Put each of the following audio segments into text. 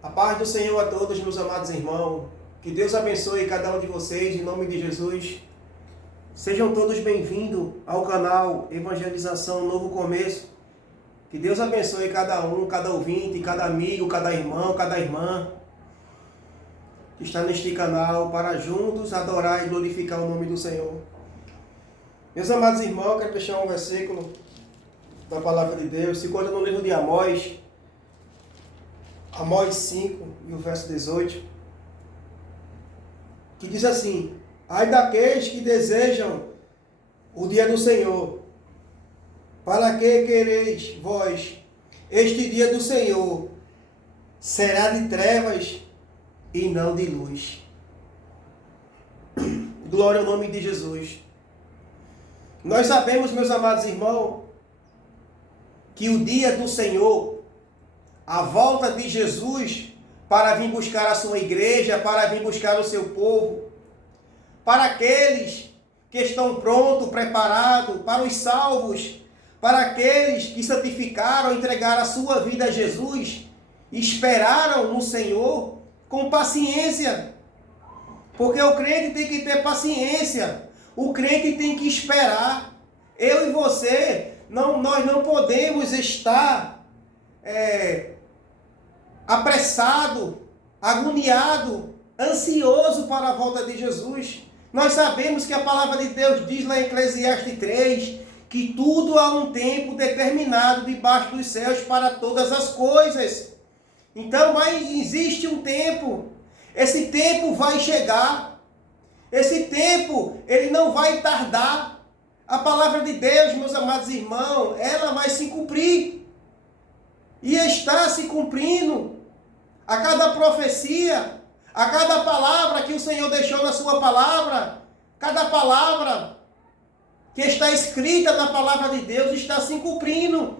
A paz do Senhor a todos, meus amados irmãos. Que Deus abençoe cada um de vocês, em nome de Jesus. Sejam todos bem-vindos ao canal Evangelização Novo Começo. Que Deus abençoe cada um, cada ouvinte, cada amigo, cada irmão, cada irmã que está neste canal para juntos adorar e glorificar o nome do Senhor. Meus amados irmãos, eu quero deixar um versículo da palavra de Deus. Se encontra no livro de Amós 5 e o verso 18, que diz assim: ai daqueles que desejam o dia do Senhor, para que quereis vós este dia do Senhor? Será de trevas e não de luz. Glória ao nome de Jesus. Nós sabemos, meus amados irmãos, que o dia do Senhor, a volta de Jesus para vir buscar a sua igreja, para vir buscar o seu povo, para aqueles que estão prontos, preparados, para os salvos, para aqueles que santificaram, entregaram a sua vida a Jesus, esperaram no Senhor com paciência, porque o crente tem que ter paciência, o crente tem que esperar. Eu e você, nós não podemos estar apressado, agoniado, ansioso para a volta de Jesus. Nós sabemos que a palavra de Deus diz lá em Eclesiastes 3, que tudo há um tempo determinado debaixo dos céus para todas as coisas. Então, mas existe um tempo, esse tempo vai chegar, esse tempo, ele não vai tardar. A palavra de Deus, meus amados irmãos, ela vai se cumprir, e está se cumprindo. A cada profecia, a cada palavra que o Senhor deixou na sua palavra, cada palavra que está escrita na palavra de Deus está se cumprindo.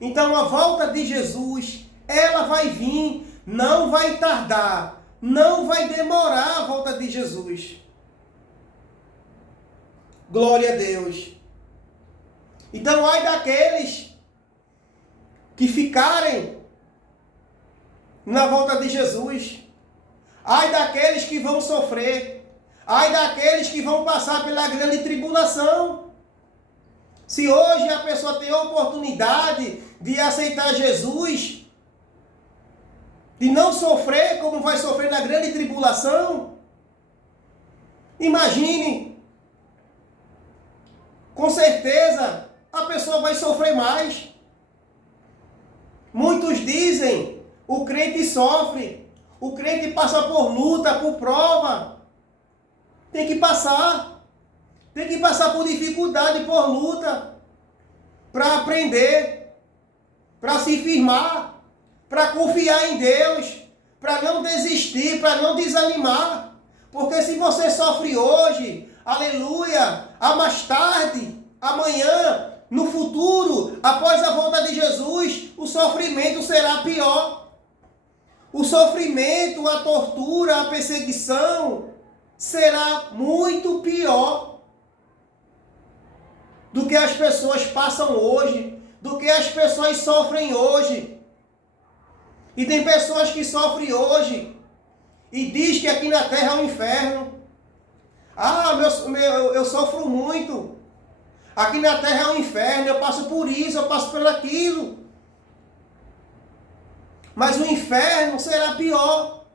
Então a volta de Jesus, ela vai vir, não vai tardar, não vai demorar a volta de Jesus. Glória a Deus. Então ai daqueles que ficarem na volta de Jesus, ai daqueles que vão sofrer, ai daqueles que vão passar pela grande tribulação. Se hoje a pessoa tem a oportunidade de aceitar Jesus, de não sofrer como vai sofrer na grande tribulação, imagine, com certeza a pessoa vai sofrer mais. Muitos dizem, o crente sofre, o crente passa por luta, por prova. Tem que passar por dificuldade, por luta, para aprender, para se firmar, para confiar em Deus, para não desistir, para não desanimar. Porque se você sofre hoje, aleluia, a mais tarde, amanhã, no futuro, após a volta de Jesus, o sofrimento será pior. O sofrimento, a tortura, a perseguição será muito pior do que as pessoas passam hoje, do que as pessoas sofrem hoje. E tem pessoas que sofrem hoje e diz que aqui na terra é um inferno. Ah, eu sofro muito. Aqui na terra é um inferno, eu passo por isso, eu passo por aquilo. Mas o inferno será pior.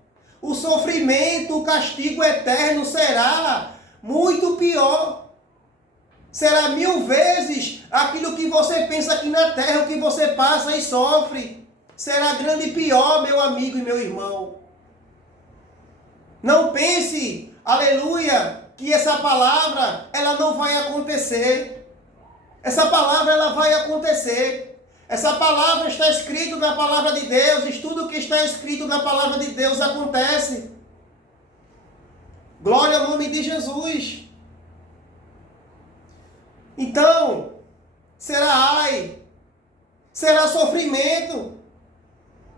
O sofrimento, o castigo eterno será muito pior. Será 1000 vezes aquilo que você pensa aqui na terra, o que você passa e sofre. Será grande e pior, meu amigo e meu irmão. Não pense, aleluia, que essa palavra, ela não vai acontecer. Essa palavra, ela vai acontecer. Essa palavra está escrita na palavra de Deus. E tudo que está escrito na palavra de Deus acontece. Glória ao nome de Jesus. Então, será ai, será sofrimento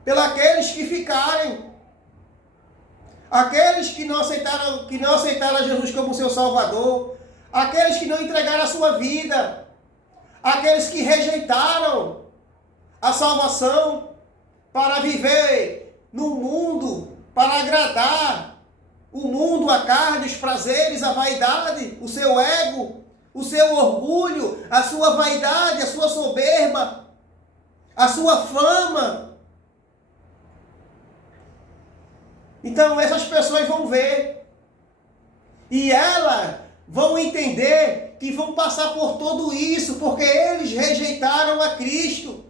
pelos que ficarem. Aqueles que não aceitaram Jesus como seu Salvador. Aqueles que não entregaram a sua vida. Aqueles que rejeitaram a salvação para viver no mundo para agradar o mundo, a carne, os prazeres, a vaidade, o seu ego, o seu orgulho, a sua vaidade, a sua soberba, a sua fama. Então essas pessoas vão ver e elas vão entender que vão passar por tudo isso porque eles rejeitaram a Cristo,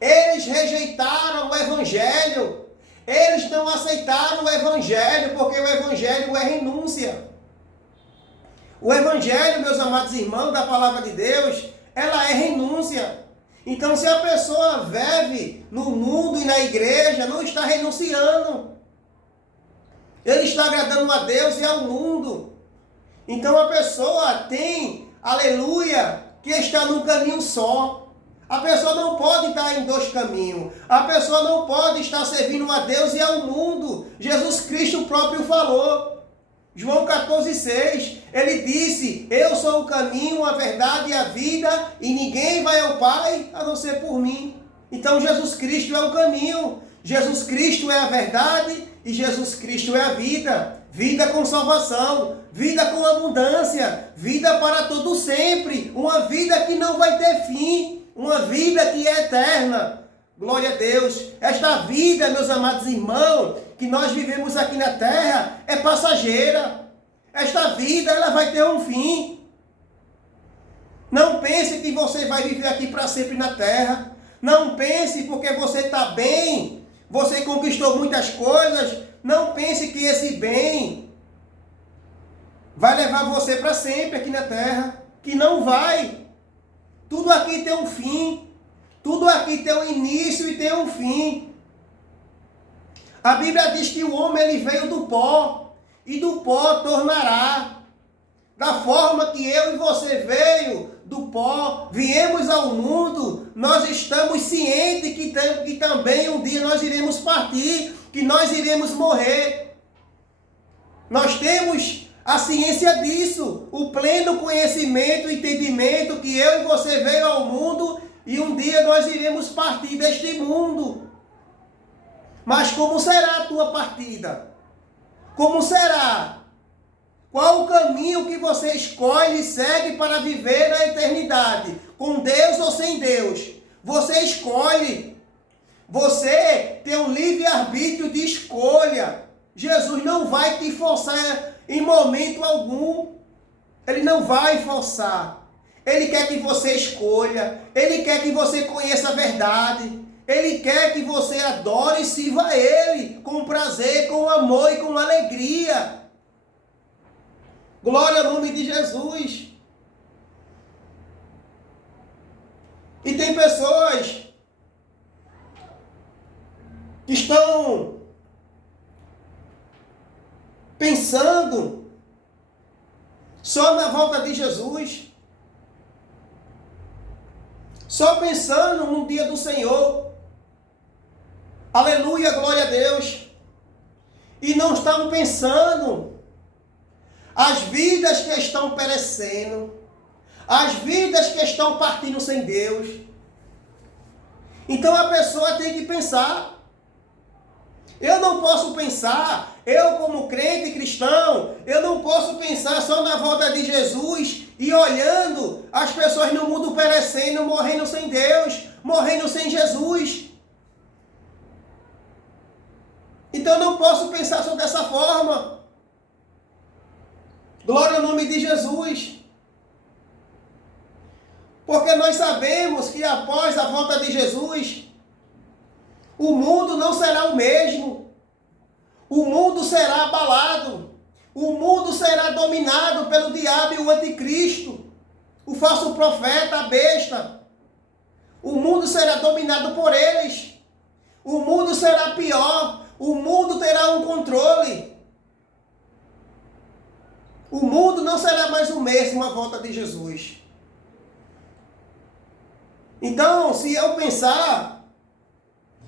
eles rejeitaram o Evangelho. Eles não aceitaram o Evangelho, porque o Evangelho é renúncia. O Evangelho, meus amados irmãos, da palavra de Deus, ela é renúncia. Então, se a pessoa vive no mundo e na igreja, não está renunciando. Ele está agradando a Deus e ao mundo. Então, a pessoa tem, aleluia, que está num caminho só. A pessoa não pode estar em dois caminhos. A pessoa não pode estar servindo a Deus e ao mundo. Jesus Cristo próprio falou. João 14,6. Ele disse, eu sou o caminho, a verdade e a vida, e ninguém vai ao Pai a não ser por mim. Então Jesus Cristo é o caminho. Jesus Cristo é a verdade e Jesus Cristo é a vida. Vida com salvação, vida com abundância, vida para todo sempre. Uma vida que não vai ter fim. Uma vida que é eterna. Glória a Deus. Esta vida, meus amados irmãos, que nós vivemos aqui na terra, é passageira. Esta vida, ela vai ter um fim. Não pense que você vai viver aqui para sempre na terra. Não pense porque você está bem, você conquistou muitas coisas. Não pense que esse bem vai levar você para sempre aqui na terra. Que não vai. Tudo aqui tem um fim. Tudo aqui tem um início e tem um fim. A Bíblia diz que o homem ele veio do pó. E do pó tornará. Da forma que eu e você veio do pó, viemos ao mundo, nós estamos cientes que também um dia nós iremos partir, que nós iremos morrer. Nós temos a ciência disso, o pleno conhecimento e entendimento que eu e você veio ao mundo e um dia nós iremos partir deste mundo. Mas como será a tua partida? Como será? Qual o caminho que você escolhe e segue para viver na eternidade? Com Deus ou sem Deus? Você escolhe. Você tem um livre-arbítrio de escolha. Jesus não vai te forçar em momento algum. Ele não vai forçar. Ele quer que você escolha. Ele quer que você conheça a verdade. Ele quer que você adore e sirva a Ele com prazer, com amor e com alegria. Glória ao nome de Jesus. E tem pessoas que estão pensando só na volta de Jesus, só pensando no dia do Senhor. Aleluia, glória a Deus. E não estão pensando as vidas que estão perecendo, as vidas que estão partindo sem Deus. Então a pessoa tem que pensar. Eu não posso pensar, eu como crente cristão, eu não posso pensar só na volta de Jesus e olhando as pessoas no mundo perecendo, morrendo sem Deus, morrendo sem Jesus. Então eu não posso pensar só dessa forma. Glória ao nome de Jesus. Porque nós sabemos que após a volta de Jesus, o mundo não será o mesmo. O mundo será abalado. O mundo será dominado pelo diabo e o anticristo, o falso profeta, a besta. O mundo será dominado por eles. O mundo será pior. O mundo terá um controle. O mundo não será mais o mesmo à volta de Jesus. Então, se eu pensar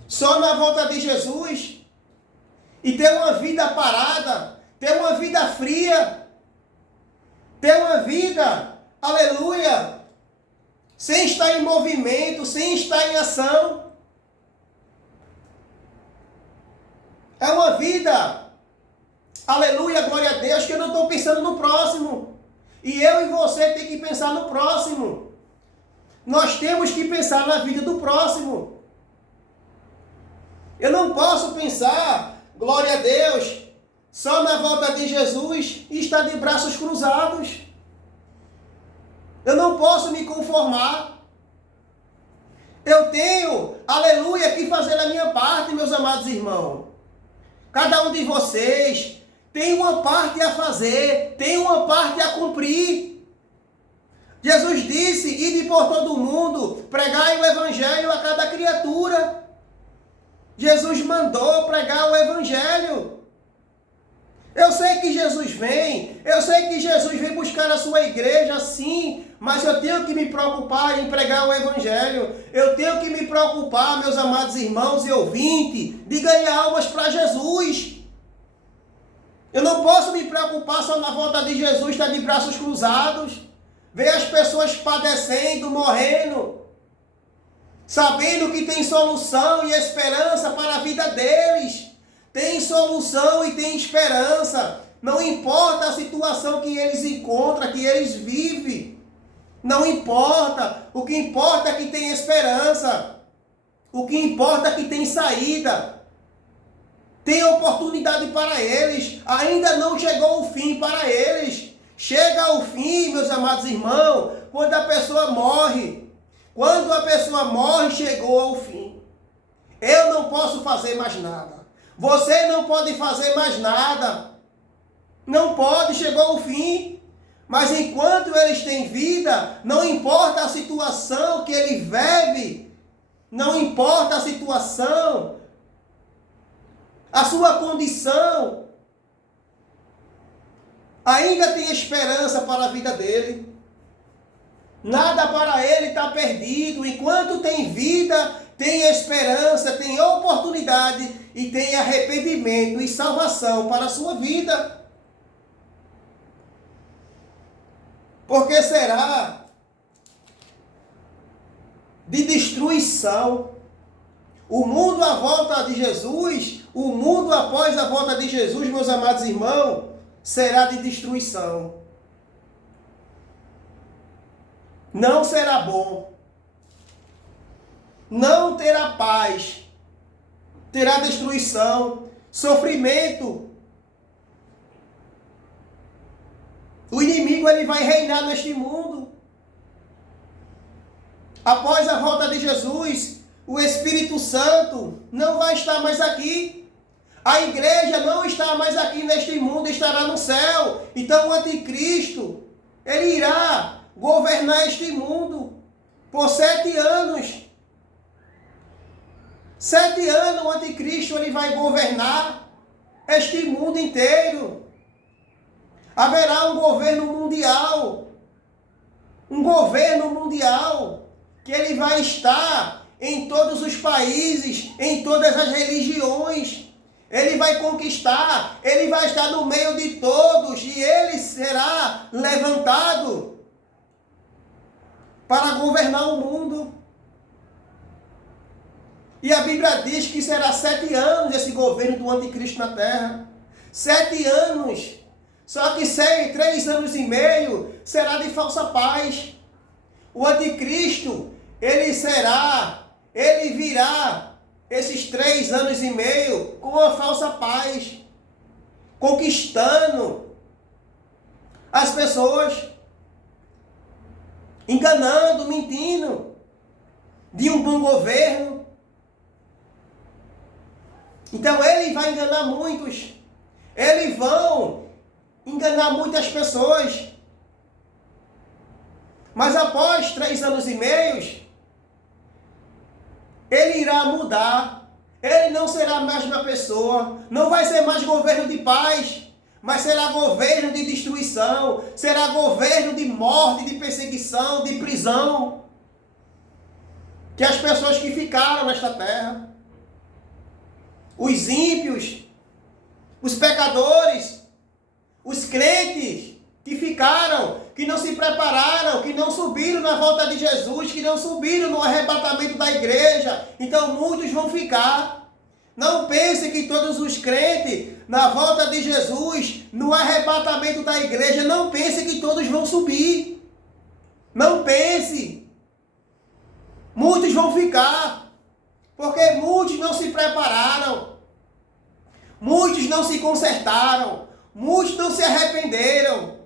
só na volta de Jesus e ter uma vida parada, ter uma vida fria, ter uma vida, aleluia, sem estar em movimento, sem estar em ação, vida, aleluia, glória a Deus, que eu não estou pensando no próximo. E eu e você tem que pensar no próximo. Nós temos que pensar na vida do próximo. Eu não posso pensar, glória a Deus, só na volta de Jesus e estar de braços cruzados. Eu não posso me conformar. Eu tenho, aleluia, que fazer a minha parte, meus amados irmãos. Cada um de vocês tem uma parte a fazer, tem uma parte a cumprir. Jesus disse, ide por todo o mundo, pregai o evangelho a cada criatura. Jesus mandou pregar o evangelho. Eu sei que Jesus vem buscar a sua igreja, sim, mas eu tenho que me preocupar em pregar o evangelho. Eu tenho que me preocupar, meus amados irmãos e ouvintes, de ganhar almas para Jesus. Eu não posso me preocupar só na volta de Jesus, estar de braços cruzados, ver as pessoas padecendo, morrendo, sabendo que tem solução e esperança para a vida deles. Tem solução e tem esperança. Não importa a situação que eles encontram, que eles vivem. Não importa. O que importa é que tem esperança. O que importa é que tem saída. Tem oportunidade para eles. Ainda não chegou o fim para eles. Chega ao fim, meus amados irmãos, quando a pessoa morre. Quando a pessoa morre, chegou ao fim. Eu não posso fazer mais nada. Você não pode fazer mais nada. Não pode, chegou ao fim. Mas enquanto eles têm vida, não importa a situação que ele vive, não importa a situação, a sua condição, ainda tem esperança para a vida dele. Nada para ele está perdido. Enquanto tem vida, tem esperança, tem oportunidade e tem arrependimento e salvação para a sua vida. Porque será de destruição. O mundo à volta de Jesus, o mundo após a volta de Jesus, meus amados irmãos, será de destruição. Não será bom. Não terá paz. Terá destruição, sofrimento. O inimigo ele vai reinar neste mundo. Após a volta de Jesus, o Espírito Santo não vai estar mais aqui. A igreja não está mais aqui neste mundo, estará no céu. Então o anticristo, ele irá governar este mundo por 7 anos. 7 anos o anticristo ele vai governar este mundo inteiro. Haverá um governo mundial. Um governo mundial que ele vai estar em todos os países, em todas as religiões. Ele vai conquistar, ele vai estar no meio de todos e ele será levantado para governar o mundo. E a Bíblia diz que será 7 anos esse governo do anticristo na terra. 7 anos. Só que 3 anos e meio será de falsa paz. O anticristo, ele virá esses 3 anos e meio com a falsa paz, conquistando as pessoas, enganando, mentindo, de um bom governo. Então ele vai enganar muitos, eles vão enganar muitas pessoas. Mas após 3 anos e meio, ele irá mudar. Ele não será a mesma pessoa. Não vai ser mais governo de paz, mas será governo de destruição. Será governo de morte, de perseguição, de prisão. Que as pessoas que ficaram nesta terra, os ímpios, os pecadores, os crentes que ficaram, que não se prepararam, que não subiram na volta de Jesus, que não subiram no arrebatamento da igreja. Então muitos vão ficar. Não pense que todos os crentes, na volta de Jesus, no arrebatamento da igreja, não pense que todos vão subir. Não pense. Muitos vão ficar. Porque muitos não se prepararam. Muitos não se consertaram. Muitos não se arrependeram.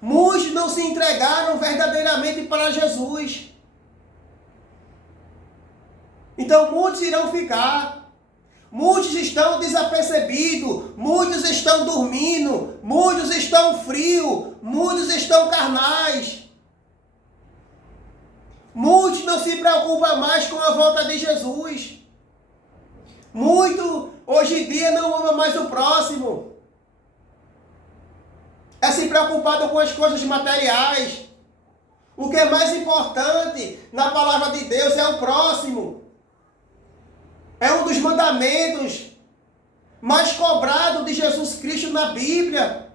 Muitos não se entregaram verdadeiramente para Jesus. Então muitos irão ficar. Muitos estão desapercebidos. Muitos estão dormindo. Muitos estão frios. Muitos estão carnais. Muitos não se preocupam mais com a volta de Jesus. Muitos hoje em dia não amam mais o próximo. É se preocupado com as coisas materiais. O que é mais importante na palavra de Deus é o próximo. É um dos mandamentos mais cobrados de Jesus Cristo na Bíblia.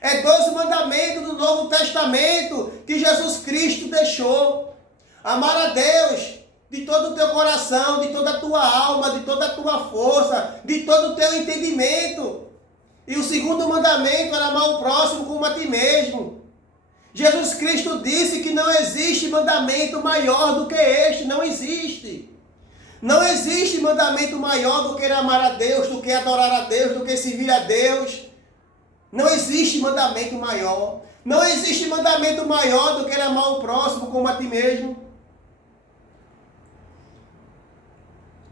É 12 mandamentos do Novo Testamento que Jesus Cristo deixou. Amar a Deus de todo o teu coração, de toda a tua alma, de toda a tua força, de todo o teu entendimento. E o segundo mandamento era amar o próximo como a ti mesmo. Jesus Cristo disse que não existe mandamento maior do que este, não existe. Não existe mandamento maior do que amar a Deus, do que adorar a Deus, do que servir a Deus. Não existe mandamento maior. Não existe mandamento maior do que amar o próximo como a ti mesmo.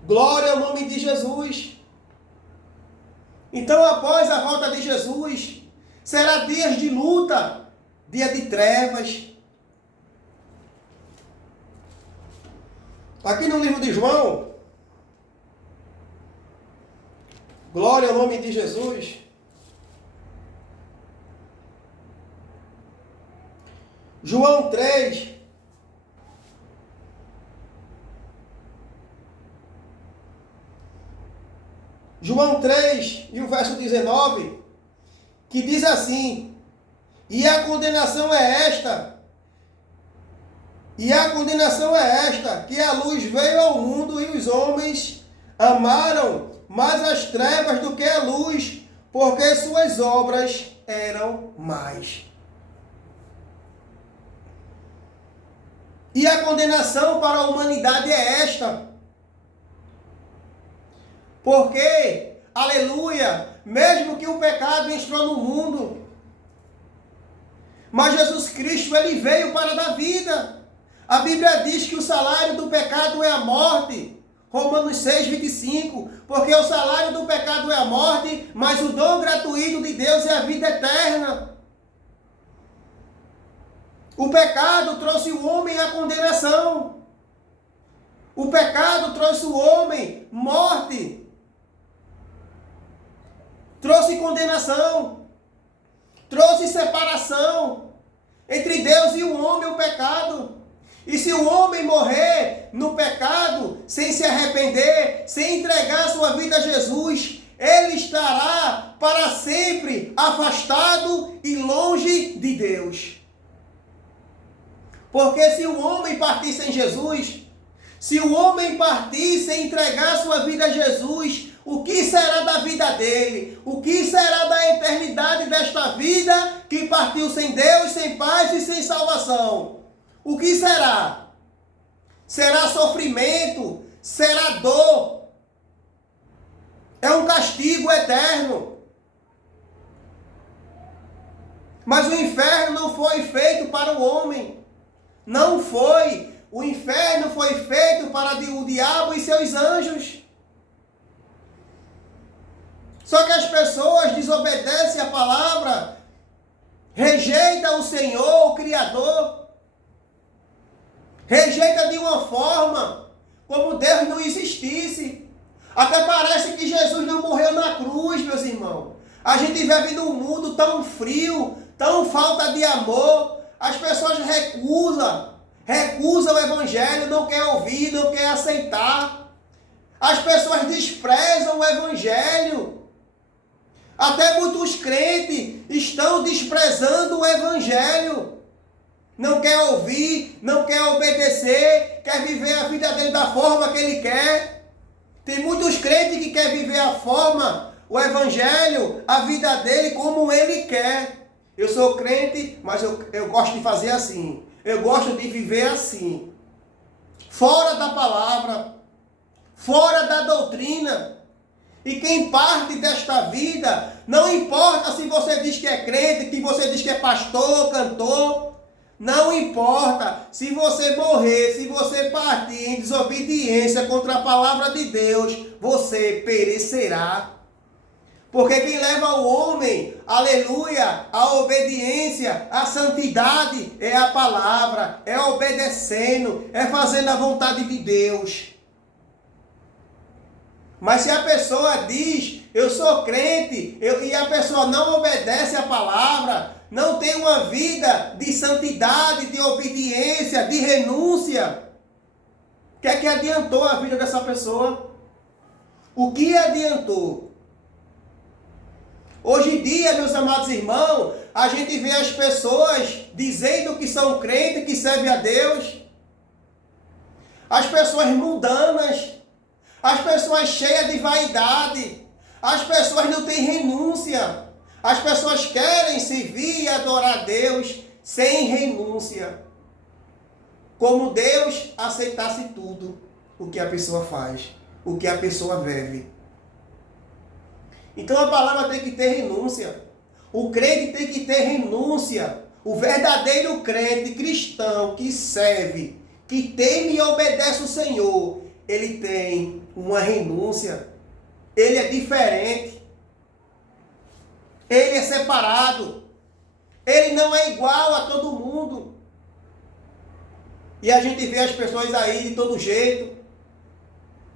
Glória ao nome de Jesus. Então, após a volta de Jesus, será dias de luta, dia de trevas. Aqui no livro de João, glória ao nome de Jesus. João 3. João 3 e o verso 19, que diz assim: e a condenação é esta, que a luz veio ao mundo e os homens amaram mais as trevas do que a luz, porque suas obras eram más. E a condenação para a humanidade é esta. Porque, aleluia, mesmo que o pecado entrou no mundo, mas Jesus Cristo, ele veio para dar vida. A Bíblia diz que o salário do pecado é a morte. Romanos 6, 25. Porque o salário do pecado é a morte, mas o dom gratuito de Deus é a vida eterna. O pecado trouxe o homem à condenação. O pecado trouxe o homem morte. Trouxe condenação. Trouxe separação entre Deus e o homem, o pecado. E se o homem morrer no pecado, sem se arrepender, sem entregar sua vida a Jesus, ele estará para sempre afastado e longe de Deus. Porque se o homem partir sem Jesus, se o homem partir sem entregar sua vida a Jesus, o que será da vida dele? O que será da eternidade desta vida que partiu sem Deus, sem paz e sem salvação? O que será? Será sofrimento? Será dor? É um castigo eterno. Mas o inferno não foi feito para o homem. Não foi. O inferno foi feito para o diabo e seus anjos. Só que as pessoas desobedecem a palavra, rejeitam o Senhor, o Criador, rejeita de uma forma como Deus não existisse. Até parece que Jesus não morreu na cruz, meus irmãos. A gente vive num mundo tão frio, tão falta de amor. As pessoas recusam o Evangelho, não quer ouvir, não quer aceitar. As pessoas desprezam o Evangelho. Até muitos crentes estão desprezando o Evangelho. Não quer ouvir, não quer obedecer, quer viver a vida dele da forma que ele quer. Tem muitos crentes que querem viver a forma, o evangelho, a vida dele como ele quer. Eu sou crente, mas eu gosto de fazer assim. Eu gosto de viver assim. Fora da palavra, fora da doutrina. E quem parte desta vida, não importa se você diz que é crente, que você diz que é pastor, cantor, não importa. Se você morrer, se você partir em desobediência contra a palavra de Deus, você perecerá. Porque quem leva o homem, aleluia, à obediência, à santidade, é a palavra, é obedecendo, é fazendo a vontade de Deus. Mas se a pessoa diz, eu sou crente, e a pessoa não obedece a palavra, não tem uma vida de santidade, de obediência, de renúncia, o que é que adiantou a vida dessa pessoa? O que adiantou? Hoje em dia, meus amados irmãos, a gente vê as pessoas dizendo que são crentes, que servem a Deus, as pessoas mundanas, as pessoas cheias de vaidade, as pessoas não têm renúncia, as pessoas querem servir e adorar a Deus sem renúncia, como Deus aceitasse tudo o que a pessoa faz, o que a pessoa vive. Então a palavra tem que ter renúncia, o crente tem que ter renúncia, o verdadeiro crente cristão que serve, que teme e obedece o Senhor, ele tem uma renúncia, ele é diferente, ele é separado, ele não é igual a todo mundo. E a gente vê as pessoas aí de todo jeito,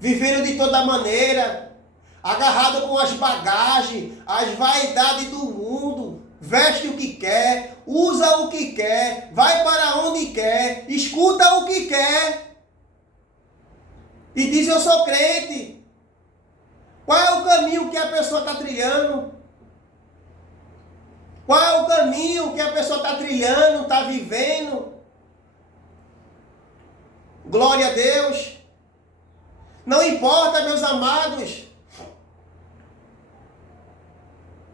vivendo de toda maneira, agarrado com as bagagens, as vaidades do mundo, veste o que quer, usa o que quer, vai para onde quer, escuta o que quer. E diz, eu sou crente. Qual é o caminho que a pessoa está trilhando? Qual é o caminho que a pessoa está trilhando, está vivendo? Glória a Deus. Não importa, meus amados.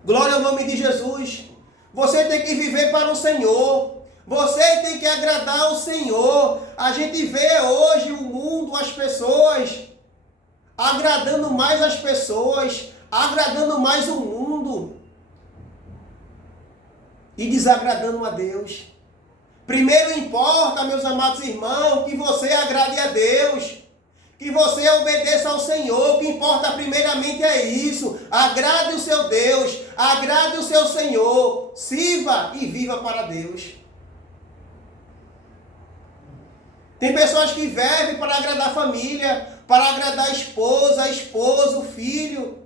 Glória ao nome de Jesus. Você tem que viver para o Senhor. Você tem que agradar o Senhor. A gente vê hoje o mundo, as pessoas, agradando mais as pessoas, agradando mais o mundo e desagradando a Deus. Primeiro importa, meus amados irmãos, que você agrade a Deus, que você obedeça ao Senhor. O que importa primeiramente é isso. Agrade o seu Deus, agrade o seu Senhor, sirva e viva para Deus. Tem pessoas que vivem para agradar a família, para agradar a esposa, esposo, filho.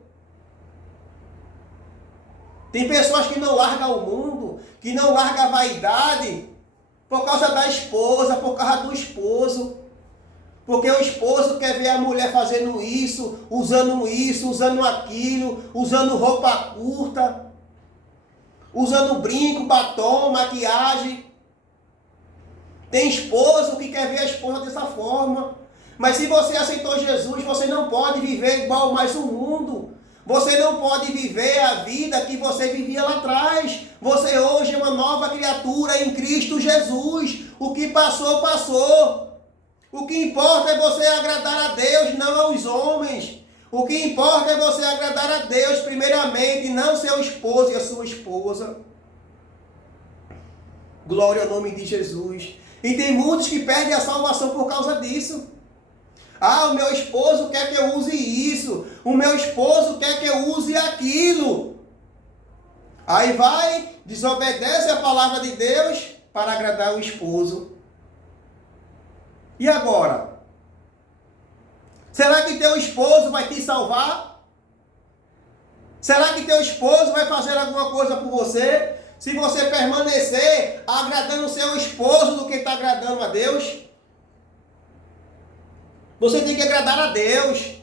Tem pessoas que não largam o mundo, que não largam a vaidade por causa da esposa, por causa do esposo. Porque o esposo quer ver a mulher fazendo isso, usando aquilo, usando roupa curta, usando brinco, batom, maquiagem. Tem esposo que quer ver a esposa dessa forma. Mas se você aceitou Jesus, você não pode viver igual mais o mundo. Você não pode viver a vida que você vivia lá atrás. Você hoje é uma nova criatura em Cristo Jesus. O que passou, passou. O que importa é você agradar a Deus, não aos homens. O que importa é você agradar a Deus primeiramente, não seu esposo e a sua esposa. Glória ao nome de Jesus. E tem muitos que perdem a salvação por causa disso. Ah, o meu esposo quer que eu use isso. O meu esposo quer que eu use aquilo. Aí vai, desobedece a palavra de Deus para agradar o esposo. E agora? Será que teu esposo vai te salvar? Será que teu esposo vai fazer alguma coisa por você? Se você permanecer agradando o seu esposo do que está agradando a Deus? Você tem que agradar a Deus.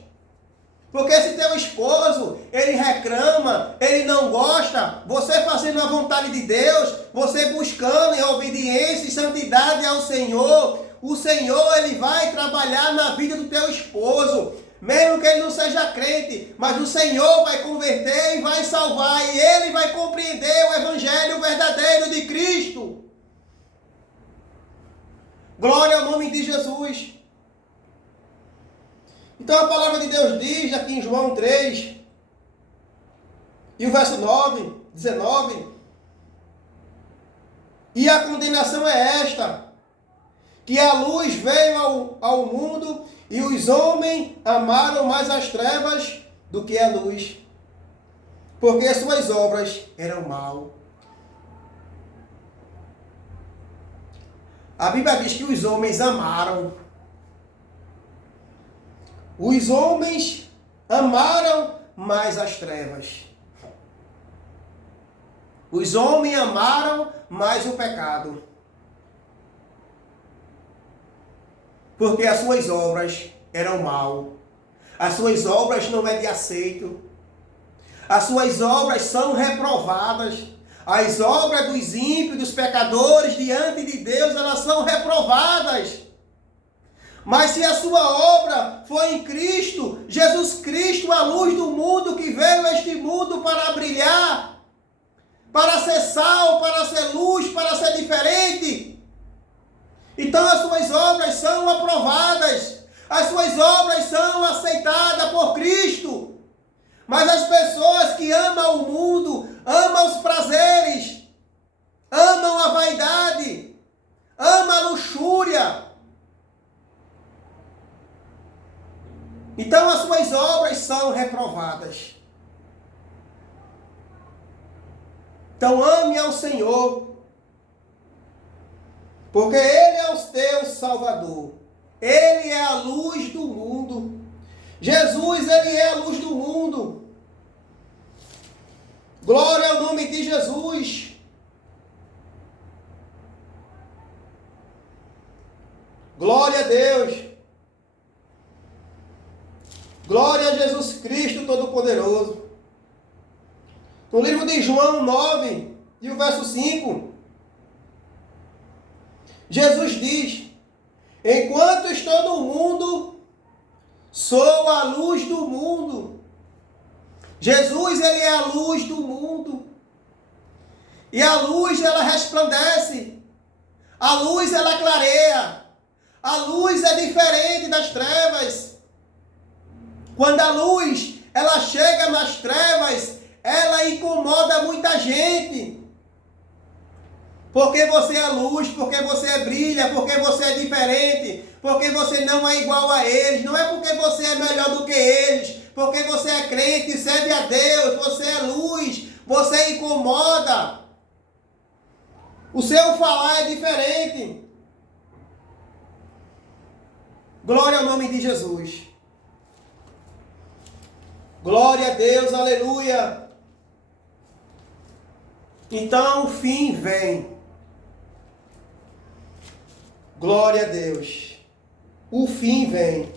Porque se teu esposo, ele reclama, ele não gosta, você fazendo a vontade de Deus, você buscando em obediência e santidade ao Senhor, o Senhor, ele vai trabalhar na vida do teu esposo. mesmo que ele não seja crente, mas o Senhor vai converter e vai salvar, e ele vai compreender o evangelho verdadeiro de Cristo. Glória ao nome de Jesus. Então a palavra de Deus diz aqui em João 3, e o verso 19, e a condenação é esta, que a luz veio ao mundo, e os homens amaram mais as trevas do que a luz, porque as suas obras eram mal. A Bíblia diz que os homens amaram. Os homens amaram mais as trevas. Os homens amaram mais o pecado. Porque as suas obras eram mal. As suas obras não é de aceito. As suas obras são reprovadas. As obras dos ímpios, dos pecadores, diante de Deus, elas são reprovadas. Mas se a sua obra foi em Cristo, Jesus Cristo, a luz do mundo, que veio a este mundo para brilhar, para ser sal, para ser luz, para ser diferente, então as suas obras são aprovadas, as suas obras são aceitadas por Cristo. Mas as pessoas que amam o mundo, amam os prazeres, amam a vaidade, amam a luxúria, então as suas obras são reprovadas. Então ame ao Senhor, porque Ele é o teu Salvador. Ele é a luz do mundo. Jesus, Ele é a luz do mundo. Glória ao nome de Jesus. Glória a Deus. Glória a Jesus Cristo Todo-Poderoso. No livro de João 9, e o verso 5, Jesus diz: enquanto estou no mundo, sou a luz do mundo. Jesus, Ele é a luz do mundo. E a luz, ela resplandece. A luz, ela clareia. A luz é diferente das trevas. Quando a luz, ela chega nas trevas, ela incomoda muita gente. Porque você é luz, porque você brilha, porque você é diferente, porque você não é igual a eles. Não é porque você é melhor do que eles, porque você é crente e serve a Deus, você é luz, você incomoda. O seu falar é diferente. Glória ao nome de Jesus. Glória a Deus, aleluia. Então o fim vem. Glória a Deus. O fim vem.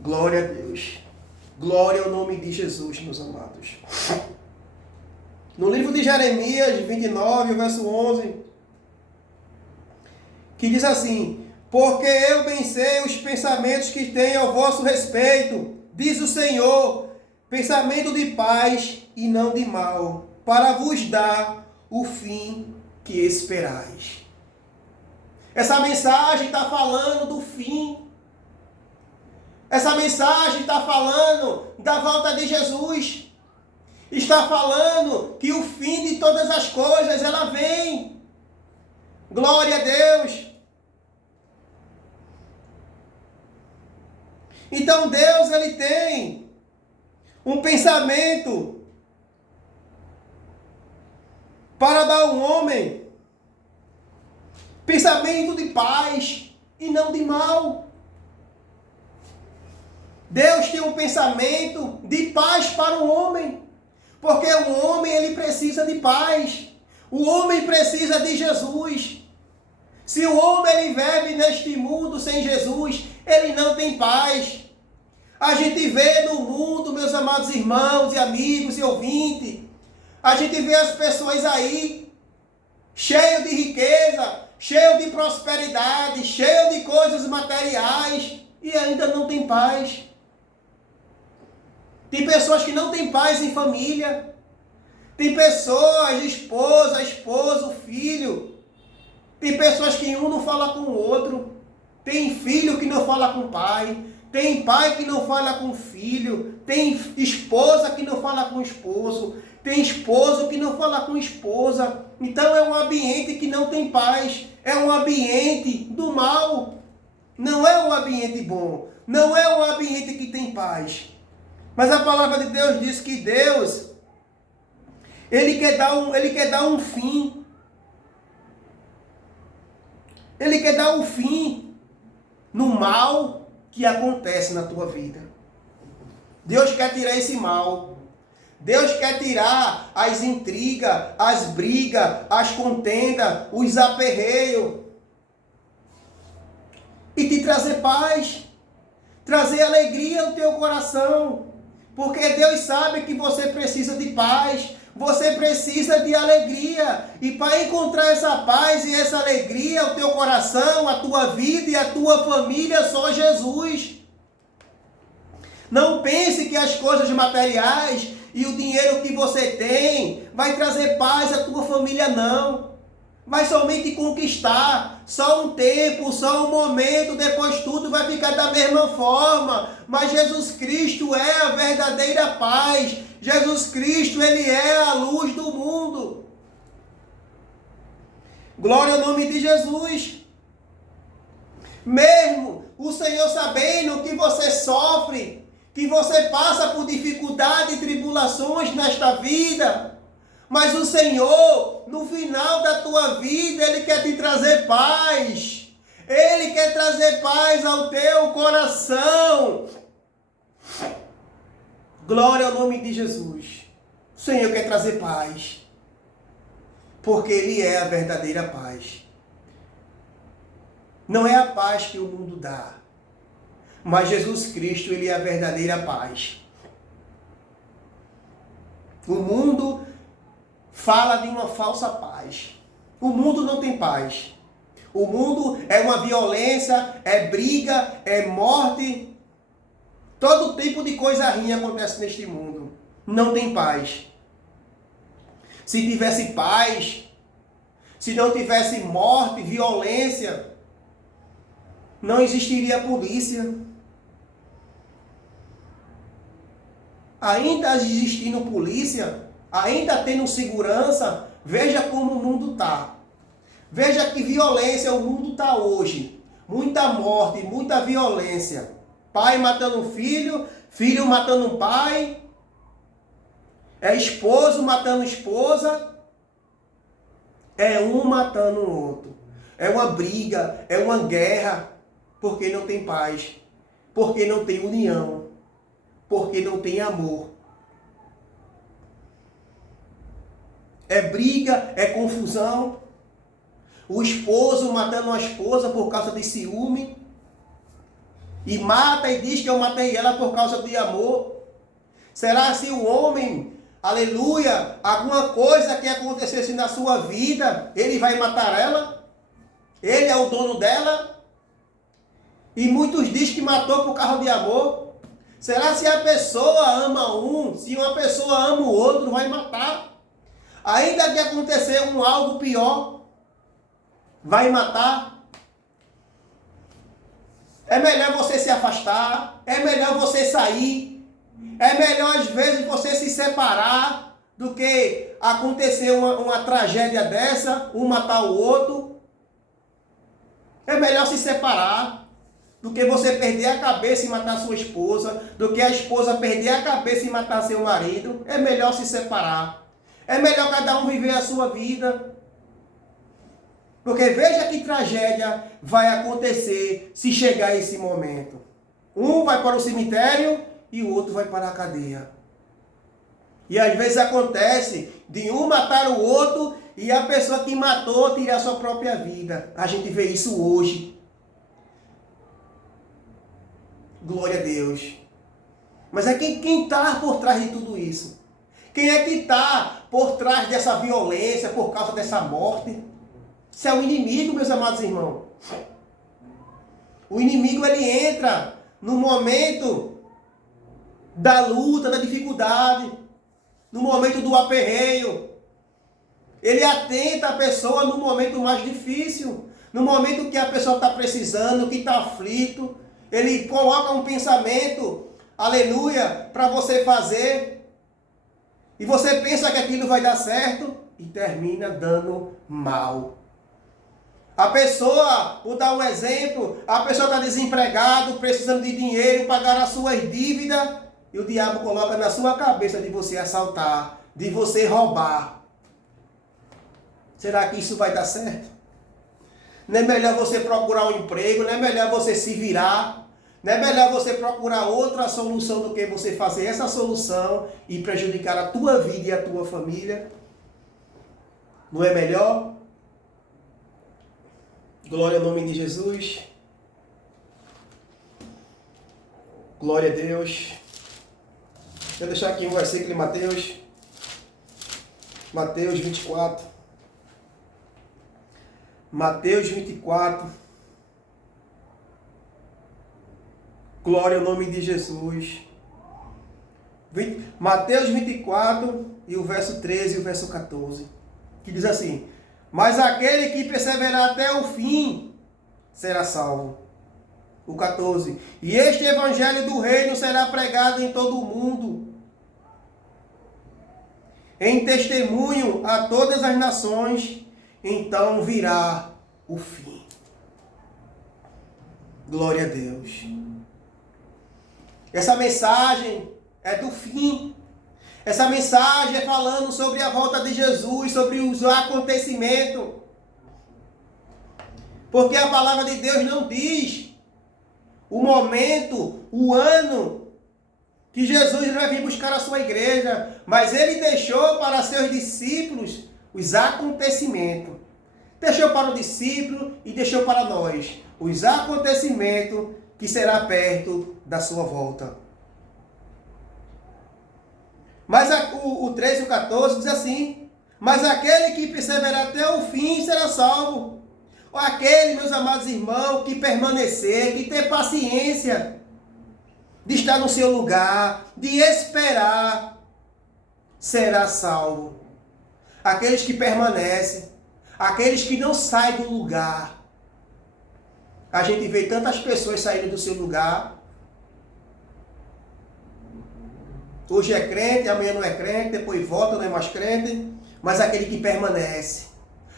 Glória a Deus. Glória ao nome de Jesus, meus amados. No livro de Jeremias 29, verso 11, que diz assim: porque eu bem sei os pensamentos que tenho ao vosso respeito, diz o Senhor, pensamento de paz e não de mal, para vos dar o fim que esperais. Essa mensagem está falando do fim. Essa mensagem está falando da volta de Jesus. Está falando que o fim de todas as coisas, ela vem. Glória a Deus. Então Deus, Ele tem um pensamento para dar ao homem pensamento de paz e não de mal. Deus tem um pensamento de paz para o homem, porque o homem, ele precisa de paz. O homem precisa de Jesus. Se o homem ele vive neste mundo sem Jesus, ele não tem paz. A gente vê no mundo, meus amados irmãos e amigos e ouvintes, a gente vê as pessoas aí cheias de riqueza, cheio de prosperidade, cheio de coisas materiais e ainda não tem paz. Tem pessoas que não têm paz em família. Tem pessoas, esposo, filho. Tem pessoas que um não fala com o outro. Tem filho que não fala com o pai. Tem pai que não fala com o filho. Tem esposa que não fala com o esposo. Tem esposo que não fala com a esposa. Então é um ambiente que não tem paz. É um ambiente do mal. Não é um ambiente bom. Não é um ambiente que tem paz. Mas a palavra de Deus diz que Deus, Ele quer dar um fim. Ele quer dar um fim no mal que acontece na tua vida. Deus quer tirar esse mal. Deus quer tirar as intrigas, as brigas, as contendas, os aperreios. E te trazer paz. Trazer alegria ao teu coração. Porque Deus sabe que você precisa de paz. Você precisa de alegria. E para encontrar essa paz e essa alegria, o teu coração, a tua vida e a tua família, só Jesus. Não pense que as coisas materiais e o dinheiro que você tem vai trazer paz à tua família, não. Vai somente conquistar. Só um tempo, só um momento, depois tudo vai ficar da mesma forma. Mas Jesus Cristo é a verdadeira paz. Jesus Cristo, Ele é a luz do mundo. Glória ao nome de Jesus. Mesmo o Senhor sabendo que você sofre, que você passa por dificuldades e tribulações nesta vida, mas o Senhor, no final da tua vida, Ele quer te trazer paz. Ele quer trazer paz ao teu coração. Glória ao nome de Jesus. O Senhor quer trazer paz. Porque Ele é a verdadeira paz. Não é a paz que o mundo dá. Mas Jesus Cristo, Ele é a verdadeira paz. O mundo fala de uma falsa paz. O mundo não tem paz. O mundo é uma violência, é briga, é morte. Todo tipo de coisa ruim acontece neste mundo. Não tem paz. Se tivesse paz, se não tivesse morte, violência, não existiria polícia. Ainda existindo polícia, ainda tendo segurança, veja como o mundo está. Veja que violência o mundo está hoje. Muita morte, muita violência. Pai matando filho, filho matando pai. É esposo matando esposa. É um matando o outro. É uma briga, é uma guerra. Porque não tem paz. Porque não tem união. Porque não tem amor. É briga, é confusão. O esposo matando a esposa por causa de ciúme. E mata e diz que eu matei ela por causa de amor. Será se o homem, aleluia, alguma coisa que acontecesse na sua vida, ele vai matar ela? Ele é o dono dela? E muitos dizem que matou por causa de amor. Será se a pessoa ama um, se uma pessoa ama o outro, vai matar? Ainda que acontecer algo pior, vai matar? É melhor você se afastar, é melhor você sair, é melhor às vezes você se separar do que acontecer uma tragédia dessa, um matar o outro. É melhor se separar do que você perder a cabeça e matar sua esposa, do que a esposa perder a cabeça e matar seu marido. É melhor se separar. É melhor cada um viver a sua vida. Porque veja que tragédia vai acontecer se chegar esse momento. Um vai para o cemitério e o outro vai para a cadeia. E às vezes acontece de um matar o outro e a pessoa que matou tirar sua própria vida. A gente vê isso hoje. Glória a Deus. Mas é quem está por trás de tudo isso? Quem é que está por trás dessa violência, por causa dessa morte? Isso é o inimigo, meus amados irmãos. O inimigo, ele entra no momento da luta, da dificuldade, no momento do aperreio. Ele atenta a pessoa no momento mais difícil, no momento que a pessoa está precisando, que está aflito. Ele coloca um pensamento, aleluia, para você fazer. E você pensa que aquilo vai dar certo e termina dando mal. A pessoa, vou dar um exemplo, a pessoa está desempregada, precisando de dinheiro, pagar as suas dívidas, e o diabo coloca na sua cabeça de você assaltar, de você roubar. Será que isso vai dar certo? Não é melhor você procurar um emprego, não é melhor você se virar, não é melhor você procurar outra solução do que você fazer essa solução e prejudicar a tua vida e a tua família? Não é melhor? Glória ao nome de Jesus. Glória a Deus. Deixa eu deixar aqui um versículo em Mateus. Mateus 24. Mateus 24. Glória ao nome de Jesus. Mateus 24 e o verso 13 e o verso 14. Que diz assim: mas aquele que perseverar até o fim será salvo. O 14. E este evangelho do reino será pregado em todo o mundo, em testemunho a todas as nações, então virá o fim. Glória a Deus. Essa mensagem é do fim. Essa mensagem é falando sobre a volta de Jesus, sobre os acontecimentos. Porque a palavra de Deus não diz o momento, o ano que Jesus vai vir buscar a sua igreja, mas ele deixou para seus discípulos os acontecimentos. Deixou para o discípulo e deixou para nós os acontecimentos que será perto da sua volta. Mas o 13 e o 14 diz assim: mas aquele que perseverar até o fim será salvo. Aquele, meus amados irmãos, que permanecer, que ter paciência de estar no seu lugar, de esperar, será salvo. Aqueles que permanecem, aqueles que não saem do lugar. A gente vê tantas pessoas saindo do seu lugar. Hoje é crente, amanhã não é crente, depois volta, não é mais crente. Mas aquele que permanece,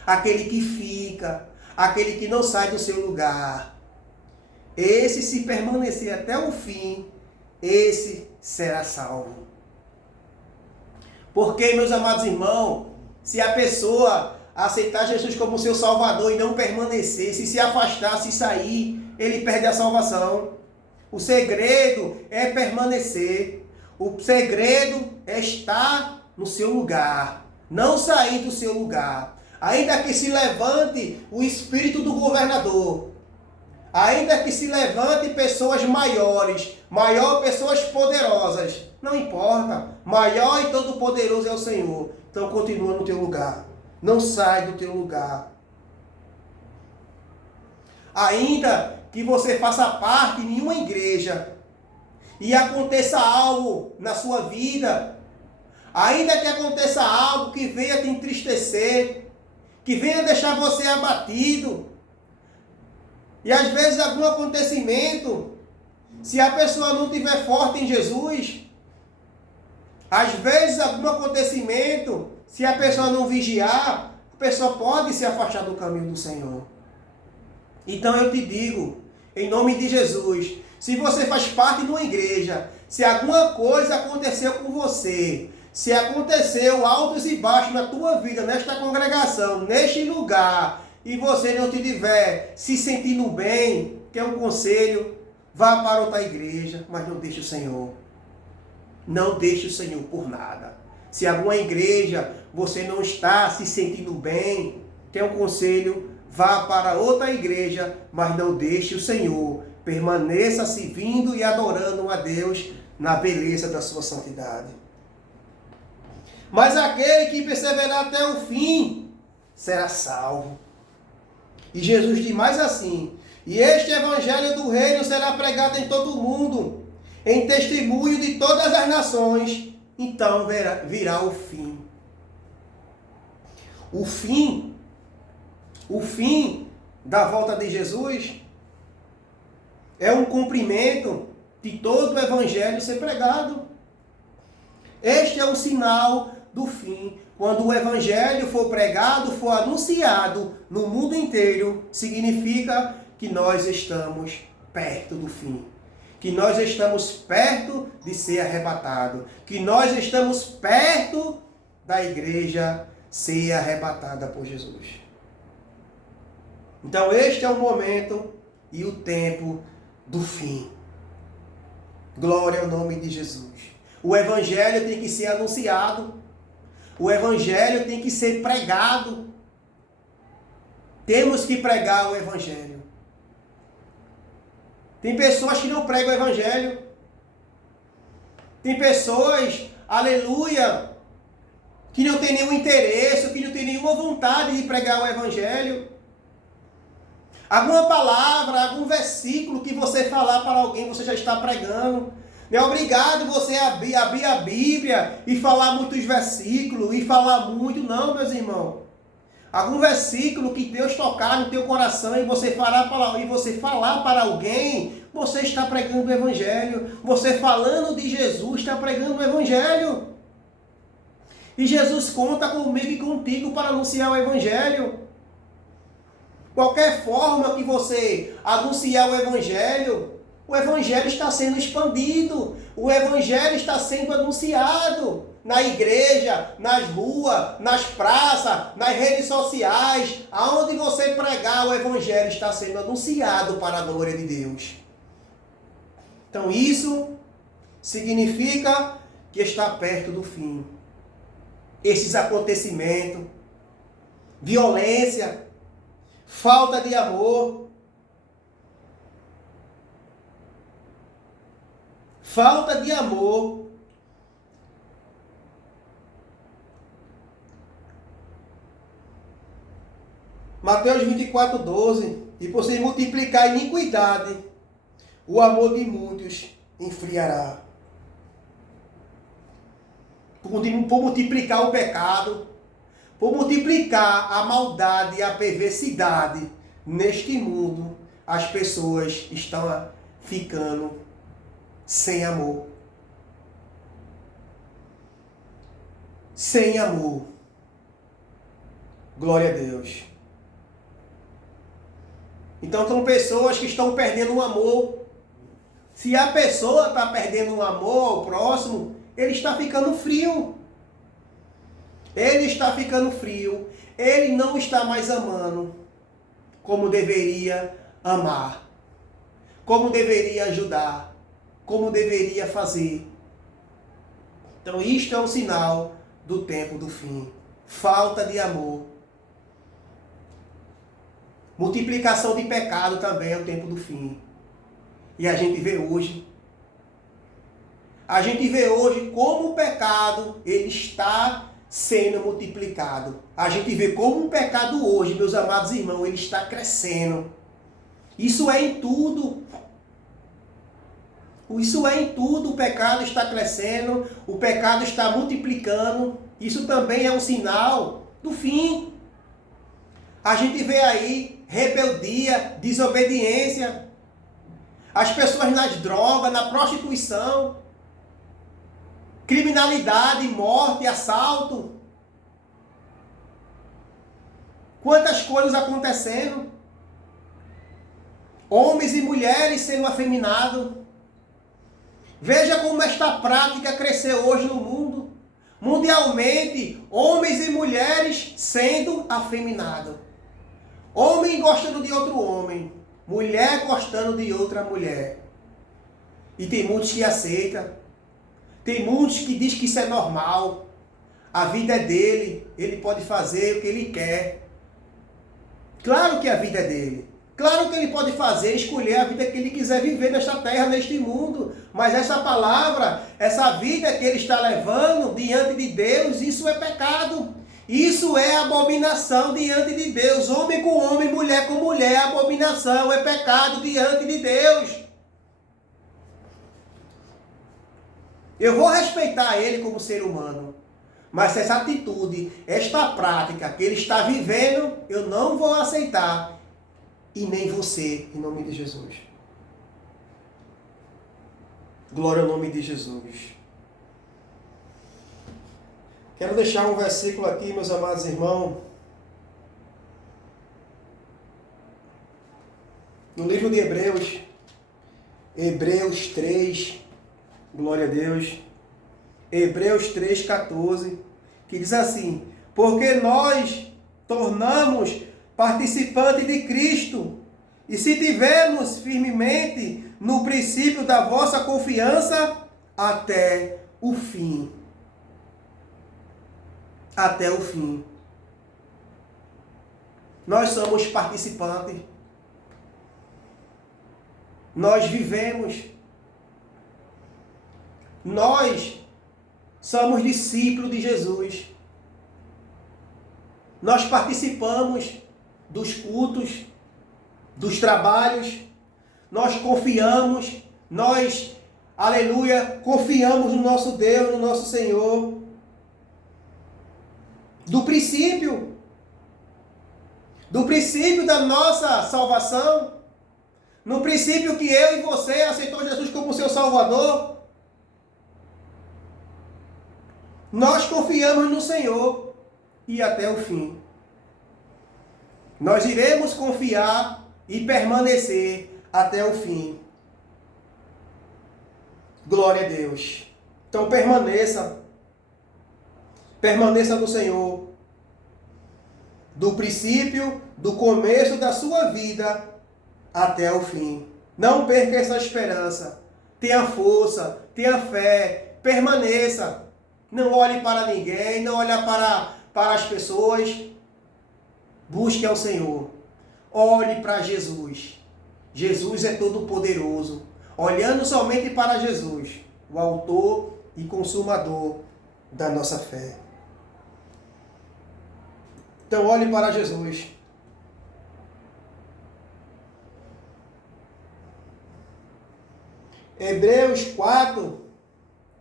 aquele que fica, aquele que não sai do seu lugar, esse, se permanecer até o fim, esse será salvo. Porque, meus amados irmãos, se a pessoa aceitar Jesus como seu Salvador e não permanecer, se afastar, se sair, ele perde a salvação. O segredo é permanecer. O segredo é estar no seu lugar, não sair do seu lugar. Ainda que se levante o espírito do governador, ainda que se levante pessoas maiores, pessoas poderosas, não importa, maior e todo poderoso é o Senhor. Então continua no teu lugar, não sai do teu lugar. Ainda que você faça parte de uma igreja e aconteça algo na sua vida, ainda que aconteça algo que venha te entristecer, que venha deixar você abatido, e às vezes algum acontecimento, se a pessoa não estiver forte em Jesus, às vezes algum acontecimento, se a pessoa não vigiar, a pessoa pode se afastar do caminho do Senhor. Então eu te digo, em nome de Jesus, se você faz parte de uma igreja, se alguma coisa aconteceu com você, se aconteceu altos e baixos na tua vida, nesta congregação, neste lugar, e você não estiver se sentindo bem, que é um conselho, vá para outra igreja, mas não deixe o Senhor. Não deixe o Senhor por nada. Se alguma igreja você não está se sentindo bem, que é um conselho, vá para outra igreja, mas não deixe o Senhor. Permaneça servindo e adorando a Deus na beleza da sua santidade. Mas aquele que perseverar até o fim será salvo. E Jesus diz mais assim: e este evangelho do reino será pregado em todo o mundo, em testemunho de todas as nações, então virá o fim. O fim da volta de Jesus é um cumprimento de todo o evangelho ser pregado. Este é o sinal do fim. Quando o evangelho for pregado, for anunciado no mundo inteiro, significa que nós estamos perto do fim. Que nós estamos perto de ser arrebatado. Que nós estamos perto da igreja ser arrebatada por Jesus. Então este é o momento e o tempo do fim. Glória ao nome de Jesus. O evangelho tem que ser anunciado. O evangelho tem que ser pregado. Temos que pregar o evangelho. Tem pessoas que não pregam o evangelho. Tem pessoas, aleluia, que não tem nenhum interesse, que não tem nenhuma vontade de pregar o evangelho. Alguma palavra, algum versículo que você falar para alguém, você já está pregando. Não é obrigado você abrir a Bíblia e falar muitos versículos, e falar muito, não, meus irmãos. Algum versículo que Deus tocar no teu coração e você falar para alguém, você está pregando o evangelho. Você falando de Jesus, está pregando o evangelho. E Jesus conta comigo e contigo para anunciar o evangelho. Qualquer forma que você anunciar o evangelho está sendo expandido, o evangelho está sendo anunciado na igreja, nas ruas, nas praças, nas redes sociais, aonde você pregar, o evangelho está sendo anunciado para a glória de Deus. Então isso significa que está perto do fim. Esses acontecimentos, violência, falta de amor, Mateus 24:12, e por se multiplicar a iniquidade, o amor de muitos enfriará. Por multiplicar o pecado, por multiplicar a maldade e a perversidade neste mundo, as pessoas estão ficando sem amor. Sem amor. Glória a Deus. Então são pessoas que estão perdendo o amor. Se a pessoa está perdendo o amor ao próximo, ele está ficando frio. Ele está ficando frio. Ele não está mais amando como deveria amar. Como deveria ajudar. Como deveria fazer. Então isto é um sinal do tempo do fim. Falta de amor. Multiplicação de pecado também é o tempo do fim. E a gente vê hoje. Como o pecado ele está sendo multiplicado. A gente vê como o pecado hoje, meus amados irmãos, ele está crescendo. Isso é em tudo. O pecado está crescendo, o pecado está multiplicando. Isso também é um sinal do fim. A gente vê aí rebeldia, desobediência, as pessoas nas drogas, na prostituição, criminalidade, morte, assalto. Quantas coisas acontecendo. Homens e mulheres sendo afeminados. Veja como esta prática cresceu hoje no mundo. Mundialmente, homens e mulheres sendo afeminados. Homem gostando de outro homem. Mulher gostando de outra mulher. E tem muitos que aceitam. Tem muitos que dizem que isso é normal. A vida é dele. Ele pode fazer o que ele quer. Claro que a vida é dele. Claro que ele pode fazer, escolher a vida que ele quiser viver nesta terra, neste mundo. Mas essa palavra, essa vida que ele está levando diante de Deus, isso é pecado. Isso é abominação diante de Deus. Homem com homem, mulher com mulher, abominação, é pecado diante de Deus. Eu vou respeitar ele como ser humano, mas essa atitude, esta prática que ele está vivendo, eu não vou aceitar. E nem você, em nome de Jesus. Glória ao nome de Jesus. Quero deixar um versículo aqui, meus amados irmãos. No livro de Hebreus, Hebreus 3, glória a Deus. Hebreus 3,14, que diz assim: porque nós tornamos participantes de Cristo, e se tivermos firmemente no princípio da vossa confiança até o fim. Até o fim. Nós somos participantes. Nós vivemos. Nós somos discípulos de Jesus. Nós participamos dos cultos, dos trabalhos. Nós confiamos. Nós, aleluia, confiamos no nosso Deus, no nosso Senhor. Do princípio da nossa salvação, no princípio que eu e você aceitou Jesus como seu Salvador, nós confiamos no Senhor e até o fim. Nós iremos confiar e permanecer até o fim. Glória a Deus. Então permaneça no Senhor, do princípio, do começo da sua vida até o fim. Não perca essa esperança. Tenha força, tenha fé, permaneça. Não olhe para ninguém, não olhe para as pessoas. Busque ao Senhor. Olhe para Jesus. Jesus é todo poderoso. Olhando somente para Jesus, o autor e consumador da nossa fé. Então olhe para Jesus. Hebreus 4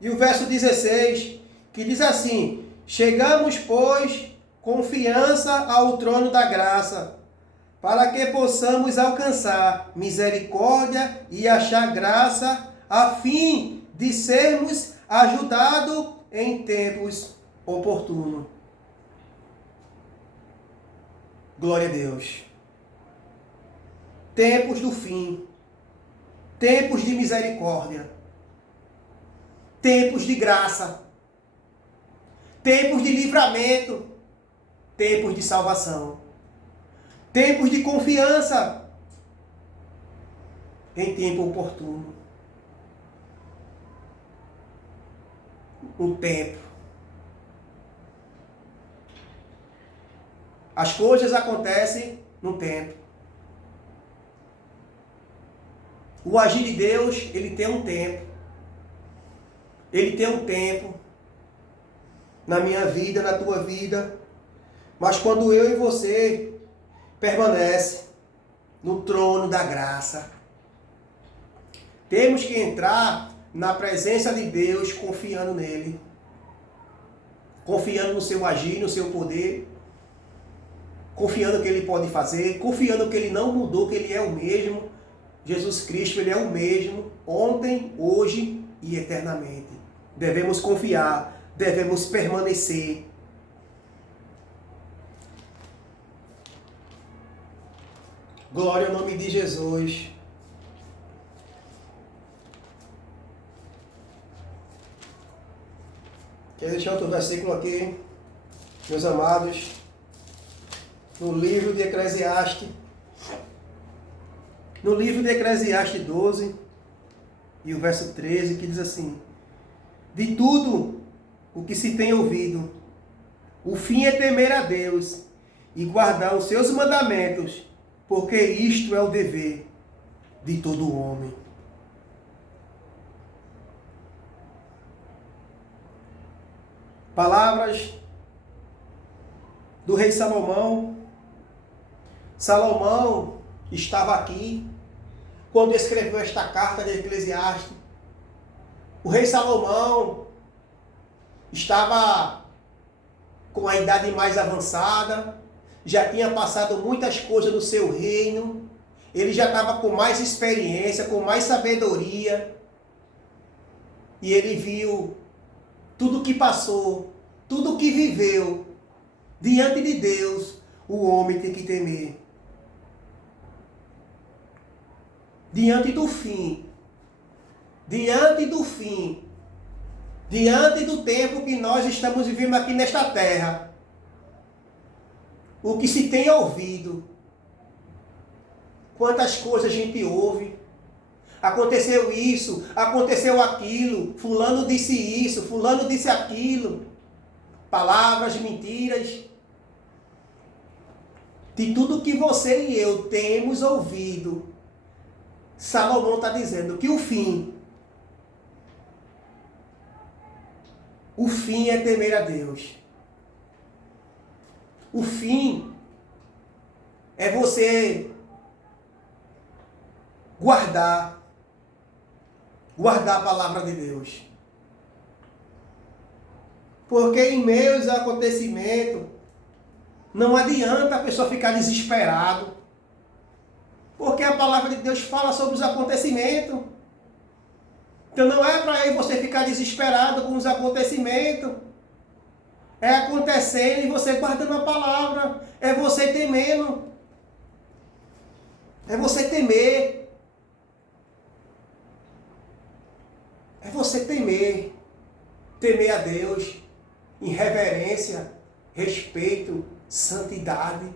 e o verso 16, que diz assim: chegamos, pois, confiança ao trono da graça, para que possamos alcançar misericórdia e achar graça, a fim de sermos ajudados em tempos oportunos. Glória a Deus. Tempos do fim. Tempos de misericórdia. Tempos de graça. Tempos de livramento. Tempos de salvação. Tempos de confiança. Em tempo oportuno. Um tempo. As coisas acontecem no tempo. O agir de Deus, ele tem um tempo. Ele tem um tempo na minha vida, na tua vida. Mas quando eu e você permanece no trono da graça, temos que entrar na presença de Deus confiando nele. Confiando no seu agir, no seu poder. Confiando que ele pode fazer, confiando que ele não mudou, que ele é o mesmo. Jesus Cristo, ele é o mesmo, ontem, hoje e eternamente. Devemos confiar, devemos permanecer. Glória ao nome de Jesus. Quer deixar outro versículo aqui, meus amados? No livro de Eclesiastes. No livro de Eclesiastes 12, e o verso 13, que diz assim: de tudo o que se tem ouvido, o fim é temer a Deus e guardar os seus mandamentos, porque isto é o dever de todo homem. Palavras do rei Salomão. Salomão estava aqui quando escreveu esta carta de Eclesiastes. O rei Salomão estava com a idade mais avançada, já tinha passado muitas coisas no seu reino, ele já estava com mais experiência, com mais sabedoria, e ele viu tudo que passou, tudo que viveu. Diante de Deus, o homem tem que temer. Diante do fim, diante do tempo que nós estamos vivendo aqui nesta terra, o que se tem ouvido, quantas coisas a gente ouve, aconteceu isso, aconteceu aquilo, fulano disse isso, fulano disse aquilo, palavras, mentiras, de tudo que você e eu temos ouvido. Salomão está dizendo que o fim é temer a Deus. O fim é você guardar a palavra de Deus. Porque em meio aos acontecimentos, não adianta a pessoa ficar desesperado. Porque a palavra de Deus fala sobre os acontecimentos. Então não é para você ficar desesperado com os acontecimentos. É acontecendo e você guardando a palavra. É você temendo. É você temer. É você temer. Temer a Deus em reverência, respeito, santidade.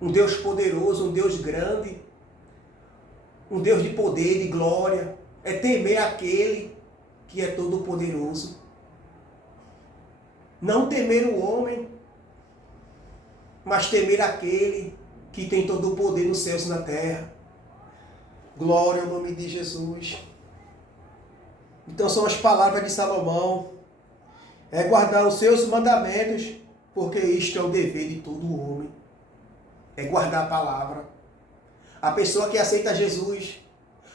Um Deus poderoso, um Deus grande, um Deus de poder, de glória. É temer aquele que é todo poderoso. Não temer o homem, mas temer aquele que tem todo o poder nos céus e na terra. Glória ao nome de Jesus. Então são as palavras de Salomão. É guardar os seus mandamentos, porque isto é o dever de todo homem. É guardar a palavra. A pessoa que aceita Jesus,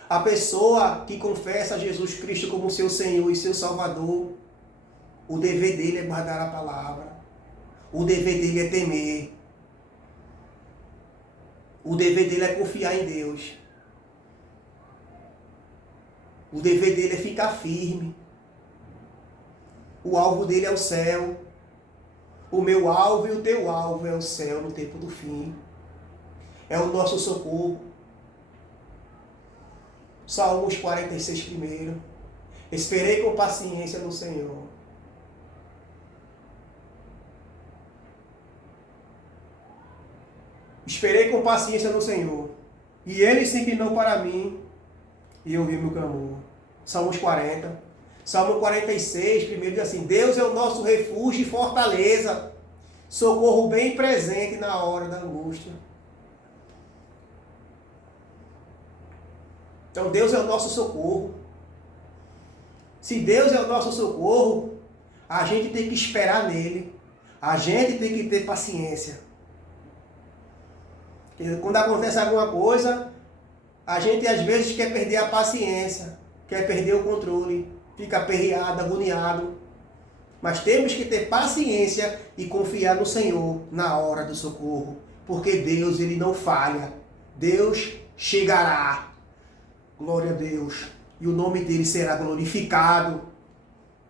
a pessoa que confessa Jesus Cristo como seu Senhor e seu Salvador, o dever dele é guardar a palavra. O dever dele é temer. O dever dele é confiar em Deus. O dever dele é ficar firme. O alvo dele é o céu. O meu alvo e o teu alvo é o céu no tempo do fim. É o nosso socorro. Salmos 46 primeiro. Esperei com paciência no Senhor. Esperei com paciência no Senhor. E Ele se inclinou para mim e ouviu meu clamor. Salmos 40. Salmo 46, primeiro diz assim: Deus é o nosso refúgio e fortaleza, socorro bem presente na hora da angústia. Então Deus é o nosso socorro. Se Deus é o nosso socorro, a gente tem que esperar nele. A gente tem que ter paciência. Porque quando acontece alguma coisa, a gente às vezes quer perder a paciência, quer perder o controle, fica aperreado, agoniado. Mas temos que ter paciência e confiar no Senhor na hora do socorro. Porque Deus, Ele não falha. Deus chegará. Glória a Deus. E o nome dele será glorificado.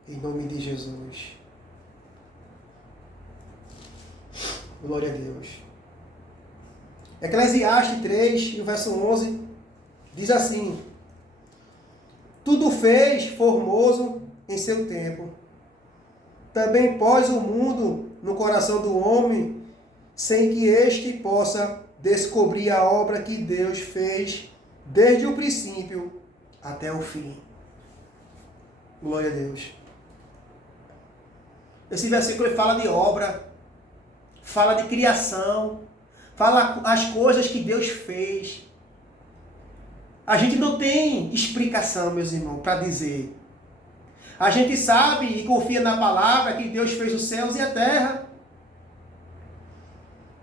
Em nome de Jesus. Glória a Deus. Eclesiastes 3, no verso 11, diz assim: Tudo fez formoso em seu tempo. Também pôs o mundo no coração do homem, sem que este possa descobrir a obra que Deus fez desde o princípio até o fim. Glória a Deus. Esse versículo fala de obra, fala de criação, fala as coisas que Deus fez. A gente não tem explicação, meus irmãos, para dizer. A gente sabe e confia na palavra que Deus fez os céus e a terra.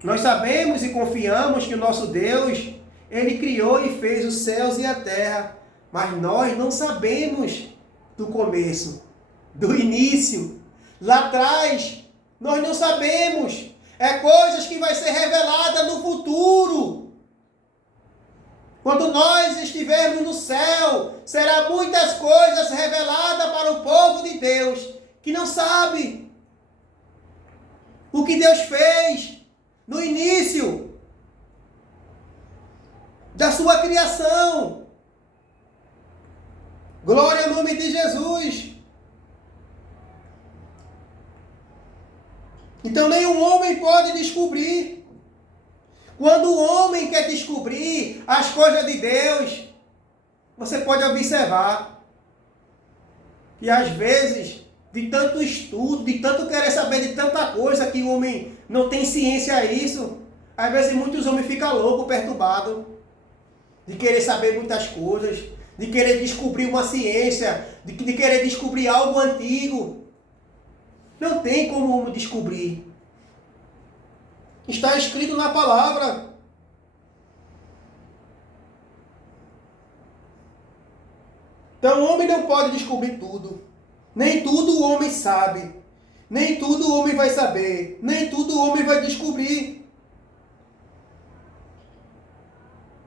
Nós sabemos e confiamos que o nosso Deus, Ele criou e fez os céus e a terra, mas nós não sabemos do começo, do início. Lá atrás, nós não sabemos. É coisas que vai ser revelada no futuro. Quando nós estivermos no céu, será muitas coisas reveladas para o povo de Deus, que não sabe o que Deus fez no início da sua criação. Glória ao nome de Jesus. Então nenhum homem pode descobrir. Quando o homem quer descobrir as coisas de Deus, você pode observar que às vezes, de tanto estudo, de tanto querer saber de tanta coisa que o homem não tem ciência a isso, às vezes muitos homens ficam loucos, perturbados, de querer saber muitas coisas, de querer descobrir uma ciência, de querer descobrir algo antigo. Não tem como o homem descobrir. Está escrito na palavra. Então o homem não pode descobrir tudo. Nem tudo o homem sabe. Nem tudo o homem vai saber. Nem tudo o homem vai descobrir.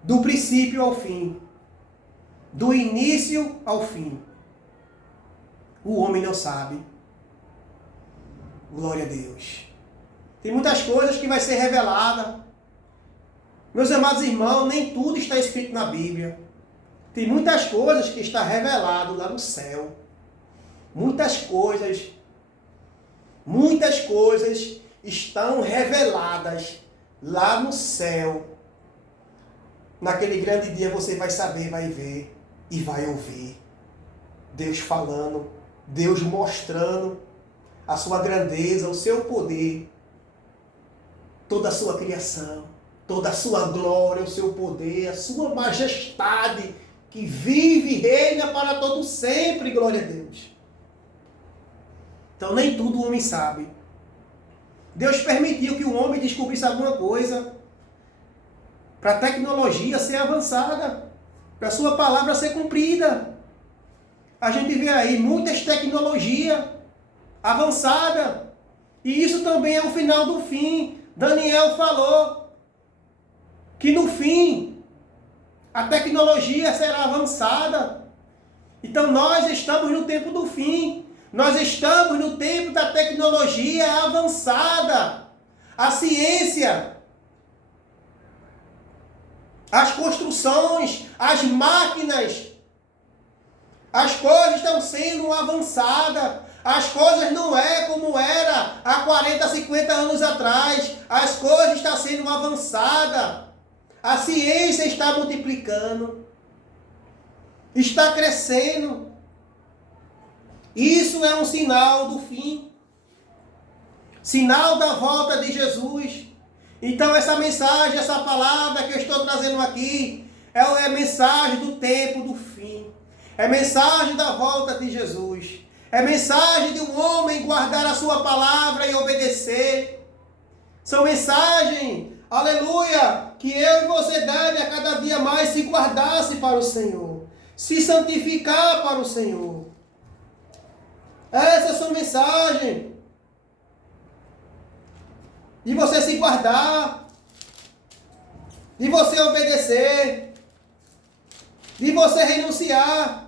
Do princípio ao fim. Do início ao fim. O homem não sabe. Glória a Deus. Tem muitas coisas que vai ser revelada. Meus amados irmãos, nem tudo está escrito na Bíblia. Tem muitas coisas que está revelado lá no céu. Muitas coisas estão reveladas lá no céu. Naquele grande dia você vai saber, vai ver e vai ouvir. Deus falando, Deus mostrando a sua grandeza, o seu poder, toda a sua criação, toda a sua glória, o seu poder, a sua majestade, que vive e reina para todo sempre, glória a Deus. Então nem tudo o homem sabe. Deus permitiu que o homem descobrisse alguma coisa para a tecnologia ser avançada, para a sua palavra ser cumprida. A gente vê aí muitas tecnologias avançadas, e isso também é o final do fim. Daniel falou que no fim a tecnologia será avançada. Então nós estamos no tempo do fim. Nós estamos no tempo da tecnologia avançada. A ciência, as construções, as máquinas, as coisas estão sendo avançadas. As coisas não é como era há 40, 50 anos atrás. As coisas estão sendo avançadas. A ciência está multiplicando. Está crescendo. Isso é um sinal do fim. Sinal da volta de Jesus. Então essa mensagem, essa palavra que eu estou trazendo aqui, é a mensagem do tempo do fim. É mensagem da volta de Jesus. É mensagem de um homem guardar a sua palavra e obedecer. São mensagens, aleluia, que eu e você deve a cada dia mais se guardasse para o Senhor. Se santificar para o Senhor. Essas são mensagens. De você se guardar. De você obedecer. De você renunciar.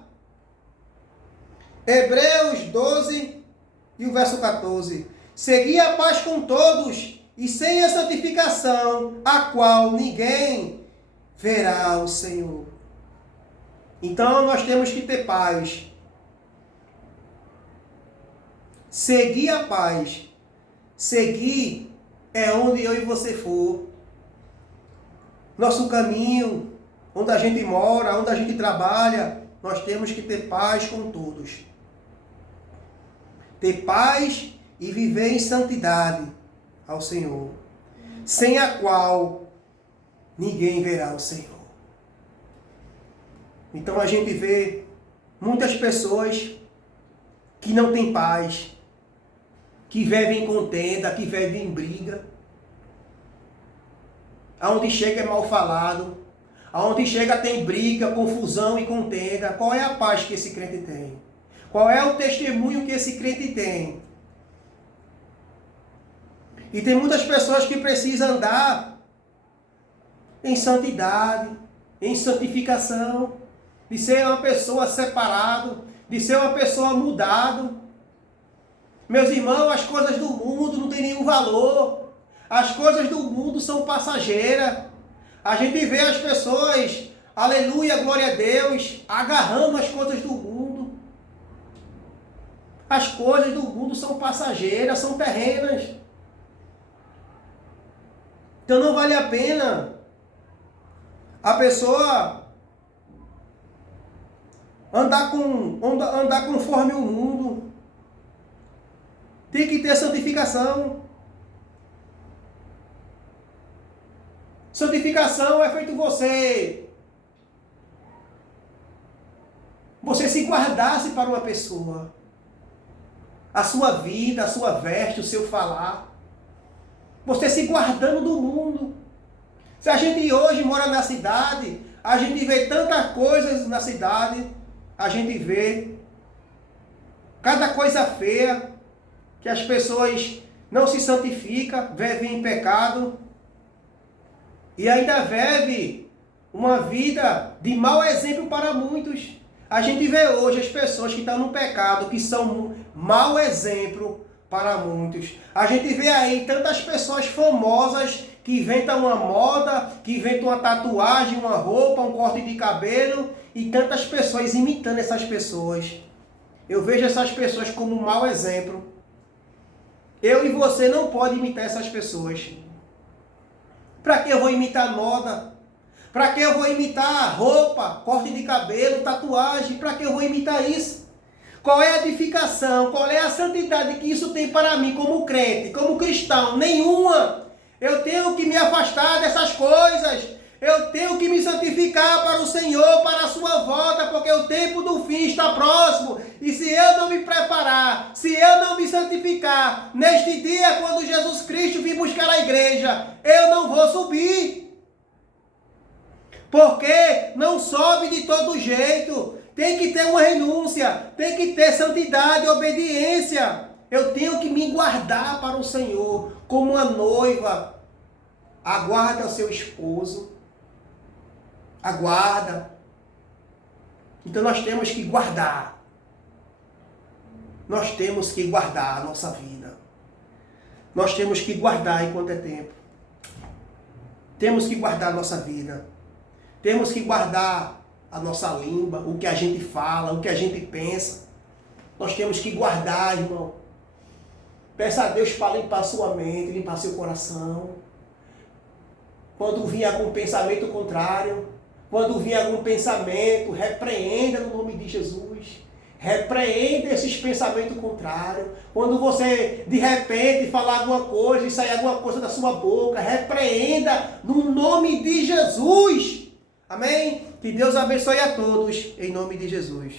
Hebreus 12 e o verso 14. Segui a paz com todos e sem a santificação, a qual ninguém verá o Senhor. Então nós temos que ter paz. Seguir a paz. Seguir é onde eu e você for. Nosso caminho, onde a gente mora, onde a gente trabalha, nós temos que ter paz com todos. Ter paz e viver em santidade ao Senhor, sem a qual ninguém verá o Senhor. Então a gente vê muitas pessoas que não têm paz, que vivem em contenda, que vivem em briga. Aonde chega é mal falado. Aonde chega tem briga, confusão e contenda. Qual é a paz que esse crente tem? Qual é o testemunho que esse crente tem? E tem muitas pessoas que precisam andar em santidade, em santificação, de ser uma pessoa separada, de ser uma pessoa mudada. Meus irmãos, as coisas do mundo não têm nenhum valor. As coisas do mundo são passageiras. A gente vê as pessoas, aleluia, glória a Deus, agarrando as coisas do mundo. As coisas do mundo são passageiras, são terrenas. Então não vale a pena a pessoa andar conforme o mundo. Tem que ter santificação. Santificação é feito você se guardasse para uma pessoa. A sua vida, a sua veste, o seu falar. Você se guardando do mundo. Se a gente hoje mora na cidade, a gente vê tantas coisas na cidade, a gente vê cada coisa feia, que as pessoas não se santificam, vivem em pecado, e ainda vive uma vida de mau exemplo para muitos. A gente vê hoje as pessoas que estão no pecado, que são mau exemplo para muitos. A gente vê aí tantas pessoas famosas que inventam uma moda, que inventam uma tatuagem, uma roupa, um corte de cabelo, e tantas pessoas imitando essas pessoas. Eu vejo essas pessoas como um mau exemplo. Eu e você não pode imitar essas pessoas. Para que eu vou imitar moda? Para que eu vou imitar roupa, corte de cabelo, tatuagem? Para que eu vou imitar isso? Qual é a edificação? Qual é a santidade que isso tem para mim como crente, como cristão? Nenhuma! Eu tenho que me afastar dessas coisas. Eu tenho que me santificar para o Senhor, para a sua volta, porque o tempo do fim está próximo. E se eu não me preparar, se eu não me santificar, neste dia, quando Jesus Cristo vir buscar a igreja, eu não vou subir. Porque não sobe de todo jeito. Tem que ter uma renúncia, tem que ter santidade e obediência. Eu tenho que me guardar para o Senhor, como uma noiva aguarda o seu esposo. Aguarda. Então nós temos que guardar. Nós temos que guardar a nossa vida. Nós temos que guardar enquanto é tempo. Temos que guardar a nossa vida. Temos que guardar a nossa língua, o que a gente fala, o que a gente pensa. Nós temos que guardar, irmão. Peça a Deus para limpar sua mente, limpar seu coração. Quando vier algum pensamento contrário, quando vier algum pensamento, repreenda no nome de Jesus. Repreenda esses pensamentos contrários. Quando você, de repente, falar alguma coisa e sair alguma coisa da sua boca, repreenda no nome de Jesus. Amém? Que Deus abençoe a todos, em nome de Jesus.